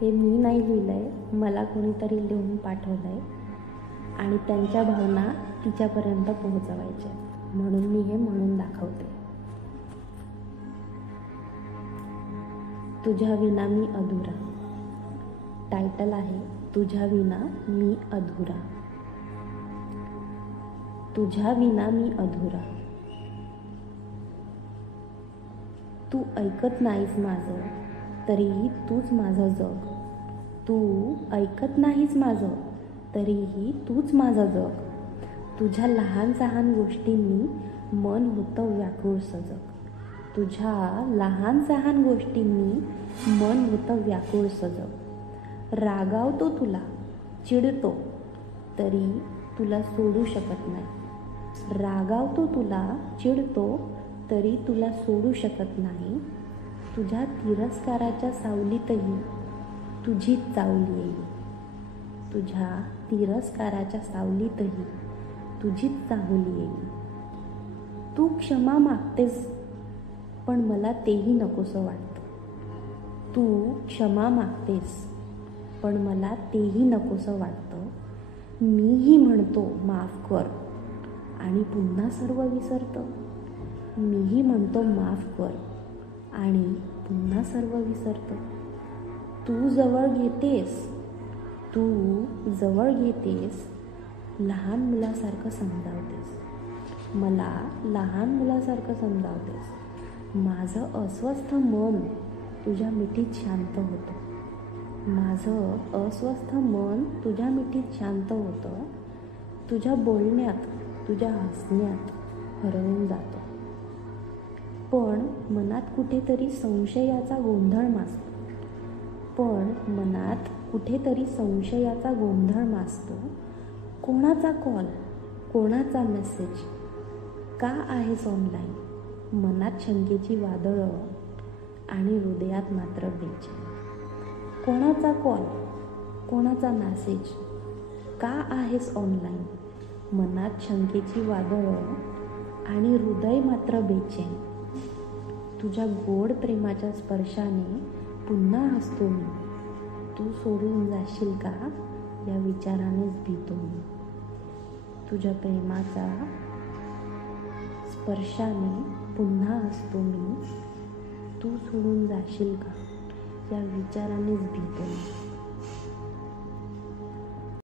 हे मी नाही लिहिलं आहे, मला कोणीतरी लिहून पाठवलं आहे आणि त्यांच्या भावना तिच्यापर्यंत पोहोचवायच्या, म्हणून मी हे म्हणून दाखवते. तुझ्या विना मी अधुरा. टायटल आहे तुझ्या विना मी अधुरा. तुझ्या विना मी अधुरा. तू ऐकत नाहीस माझं, तरीही तूच माझं जग. तू ऐकत नाहीस माझं, तरीही तूच माझं जग. तुझ्या लहान सहान गोष्टींनी मन होतं व्याकुळ सजग. तुझ्या लहान सहान गोष्टींनी मन होतं व्याकुळ सजग. रागावतो तुला, चिडतो, तरी तुला सोडू शकत नाही. रागावतो तुला, चिडतो, तरी तुला सोडू शकत नाही. तुझ्या तिरस्काराच्या सावलीतही तुझीच चावली येईल. तुझ्या तिरस्काराच्या सावलीतही तुझीच चाहुली येईल. तू क्षमा मागतेस, पण मला तेही नकोसं वाटतं. तू क्षमा मागतेस, पण मला तेही नकोसं वाटतं. मीही म्हणतो माफ कर आणि पुन्हा सर्व विसरतं. मीही म्हणतो माफ कर आणि पुन्हा सर्व विसरतं. तू जवळ घेतेस, तू जवळ घेतेस, लहान मुलासारखं समजावतेस. मला लहान मुलासारखं समजावतेस. माझं अस्वस्थ मन तुझ्या मिठीत शांत होतं. माझं अस्वस्थ मन तुझ्या मिठीत शांत होतं. तुझ्या बोलण्यात, तुझ्या हसण्यात हरवून जातो. पण मनात कुठेतरी संशयाचा गोंधळ माजतो. संशयाचा गोंधळ माजतो. कोणाचा कॉल, कोणाचा मेसेज, का आहेस ऑनलाईन? मनात शंकेची वादळं आणि हृदयात मात्र बेचैन. कोणाचा कॉल, कोणाचा मेसेज, का आहेस ऑनलाईन? मनात शंकेची वादळं आणि हृदय मात्र बेचैन. तुझ्या गोड प्रेमाच्या स्पर्शाने पुन्हा हसतो मी. तू सोडून जाशील का या विचारानेच भीतो मी. तुझ्या प्रेमाच्या स्पर्शाने पुन्हा हसतो मी. तू सोडून जाशील का या विचारानेच भीतो मी.